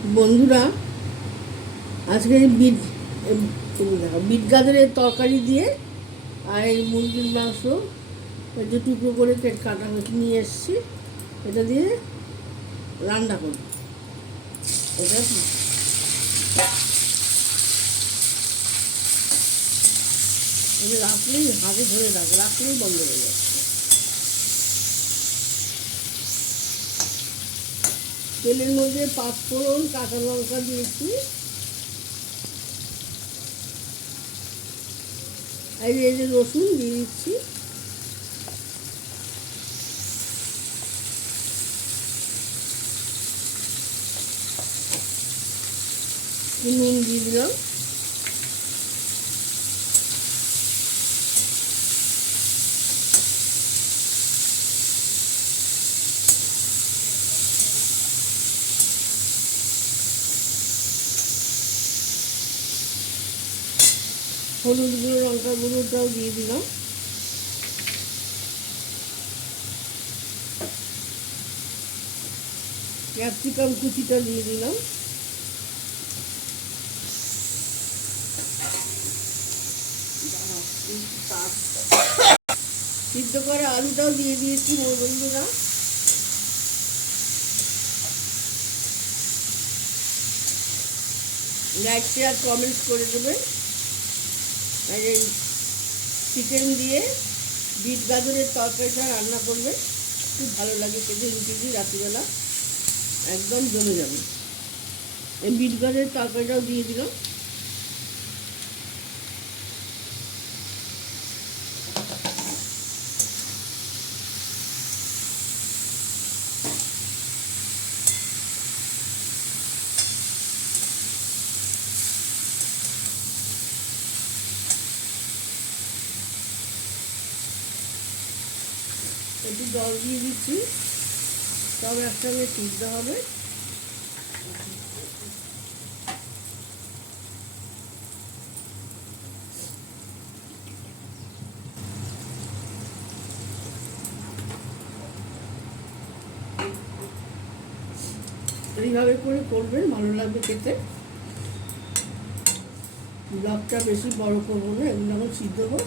বন্ধুরা, আজকে এই বিট গাজরের তরকারি দিয়ে আর এই মুরগির মাংস যে টুকরো করে কাটা নিয়ে এসেছি, এটা দিয়ে রান্না করব। এটা রাখলেই হাতে ধরে রাখলেই বন্ধ হয়ে যাচ্ছে। তেলের মধ্যে 5 ফোড়ন, কাঁচা লঙ্কা দিয়েছি, আর এই যে রসুন দিয়ে দিচ্ছি, নুন দিয়ে দিলাম, হলুদ গুঁড়ো, লঙ্কা গুঁড়োটাও দিয়ে দিলাম, ক্যাপসিকাম কুচিটা দিয়ে দিলাম, সিদ্ধ করে আলুটাও দিয়ে দিয়েছি। বন্ধুরা, লাইক শেয়ার কমেন্টস করে দেবেন। আর এই চিকেন দিয়ে বিট গাজরের তরকারিটা রান্না করবে, খুব ভালো লাগে খেতে। রুটি দিয়ে রাত্রিবেলা একদম জমে যাবে। এই বিট গাজরের তরকারিটাও দিয়ে দিলাম। একটু জল দিয়ে দিচ্ছি, সব একসঙ্গে সিদ্ধ হবে। এইভাবে করে করবেন, ভালো লাগবে খেতে। ব্লগটা বেশি বড় করবো না, এগুলো এখন সিদ্ধ হোক,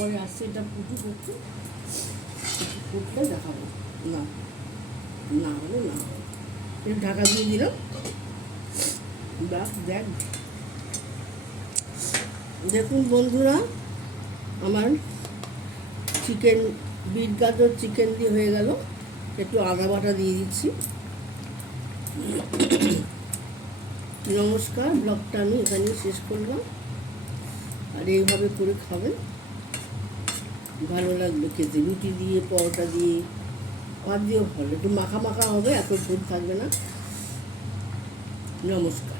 পরে আসছে এটা করতে ফুটলে দেখাবো। না না হলে না, এটা ঢাকা দিয়ে দিলাম। দেখ, দেখুন বন্ধুরা, আমার চিকেন, বিট গাজর চিকেন দিয়ে হয়ে গেল। একটু আদা বাটা দিয়ে দিচ্ছি। নমস্কার, ব্লগটা আমি এখানেই শেষ করলাম। আর এইভাবে করে খাবেন, ভালো লাগবে খেতে। রুটি দিয়ে, পরোটা দিয়ে, ভাত দিয়েও ভালো। একটু মাখা মাখা হবে, এত ঝোল থাকবে না। নমস্কার।